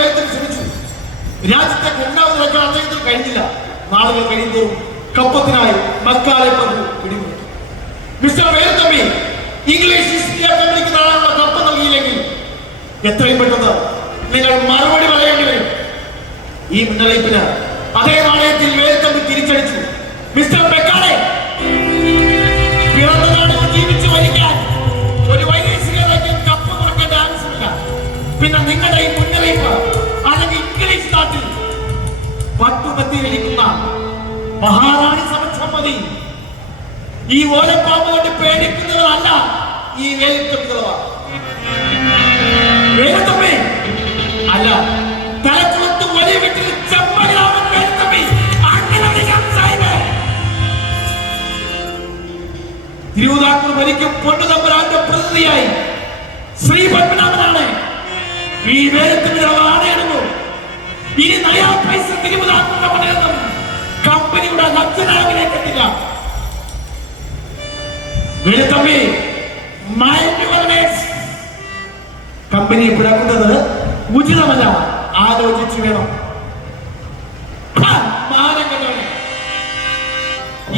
വേഗത്തിൽ ശ്രമിച്ചു. രാജ്യത്തെ ഗംഗാവതി വയ്ക്കാൻ അദ്ദേഹത്തിന് കഴിഞ്ഞില്ല. നാളുകൾ കഴിയുന്നതും കപ്പത്തിനായി മക്കാലെ പ്രഭു പിടിമുറി. Mister Veluthampi, English East India കമ്പനിക്ക് നാളെയുള്ള കപ്പ് നൽകിയില്ലെങ്കിൽ എത്രയും പെട്ടെന്ന് നിങ്ങൾ മറുപടി പറയേണ്ടി വരും. ഈ മുന്നറിയിപ്പിന് അതേ നാണയത്തിൽ വേലുത്തമ്പി തിരിച്ചടിച്ചു. മിസ്റ്റർ ബെക്കാലെ, പിറന്ന നാടുകൾ ജീവിച്ചു മരിക്കാൻ ഒരു വൈദേശികതയ്ക്ക് കപ്പ് തുറക്കേണ്ട ആവശ്യമില്ല. പിന്നെ നിങ്ങളുടെ ഈ മുന്നറിയിപ്പ് അല്ലെങ്കിൽ ഇംഗ്ലീഷ് നാട്ടിൽ പട്ടുപത്തിയിരിക്കുന്ന മഹാറാണി സമക്ഷമതി ഈ ഓലപ്പാമ്പ് കൊണ്ട് പേടിക്കുന്നതല്ല ഈ വേലുത്തമ്പികളാണ്. വേലുത്തമ്പി അല്ല, തലക്കുളത്ത് വലിയ വീട്ടിൽ ചെമ്മനാമൻ വേലുത്തമ്പി. അങ്ങനെ തിരുവിതാംകൂർ ഭരിക്കും പൊന്നുതമ്പുരാന്റെ പ്രതിനിധിയായി ശ്രീ പത്മനാഭനാണ് ഈ വേലുത്തമ്പികളെ ആണയിടുന്നു. ഇനി നയാ പൈസ തിരുവിതാംകൂറിന്റെ പണിയൊന്നും കമ്പനിയുടെ ഖജനാവിലേക്ക് എത്തില്ല. വേലുത്തമ്പി, കമ്പനിയെ പിഴക്കുന്നത് ഉചിതമല്ല, ആലോചിച്ചു വേണം.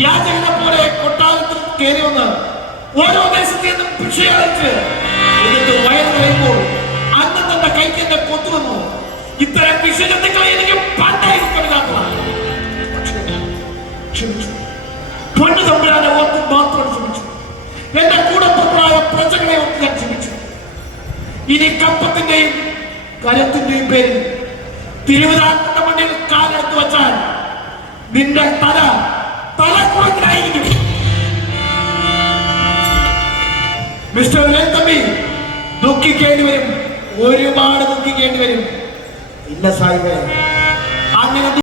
യാചകനെ പോലെ കൊട്ടാരത്തിൽ കയറി വന്ന് ഓരോ ദേശത്തു നിന്നും ഭിക്ഷയടിച്ച് എന്നിട്ട് വയറ് കഴിയുമ്പോൾ അന്ന് തന്റെ കൈക്ക് എന്നെ കൊത്തുവന്നു. ഇത്തരം വിഷജന്തുക്കളെ എനിക്ക് പണ്ടേ ഇഷ്ടമില്ലാത്തതാണ്. ക്ഷമിച്ചു, പൊന്നു തമ്പുരാനെ ഓർത്ത് മാത്രം ക്ഷമിച്ചു. എന്റെ കൂടപ്പുറമായ പ്രജകളെ ഓർത്ത് ഞാൻ ക്ഷമിച്ചു. ഇനി കപ്പത്തിന്റെയും കരത്തിന്റെയും പേരിൽ തിരുവിതാംകൂറിന്റെ മണ്ണിൽ കാലെടുത്ത് വച്ചാൽ നിന്റെ തലക്കുറത്തിലായിരിക്കും. മിസ്റ്റർ വേലുത്തമ്പി, ദുഃഖിക്കേണ്ടി വരും, ഒരുപാട് ദുഃഖിക്കേണ്ടി വരും. ഇല്ല സാഹിബേ, അങ്ങനെ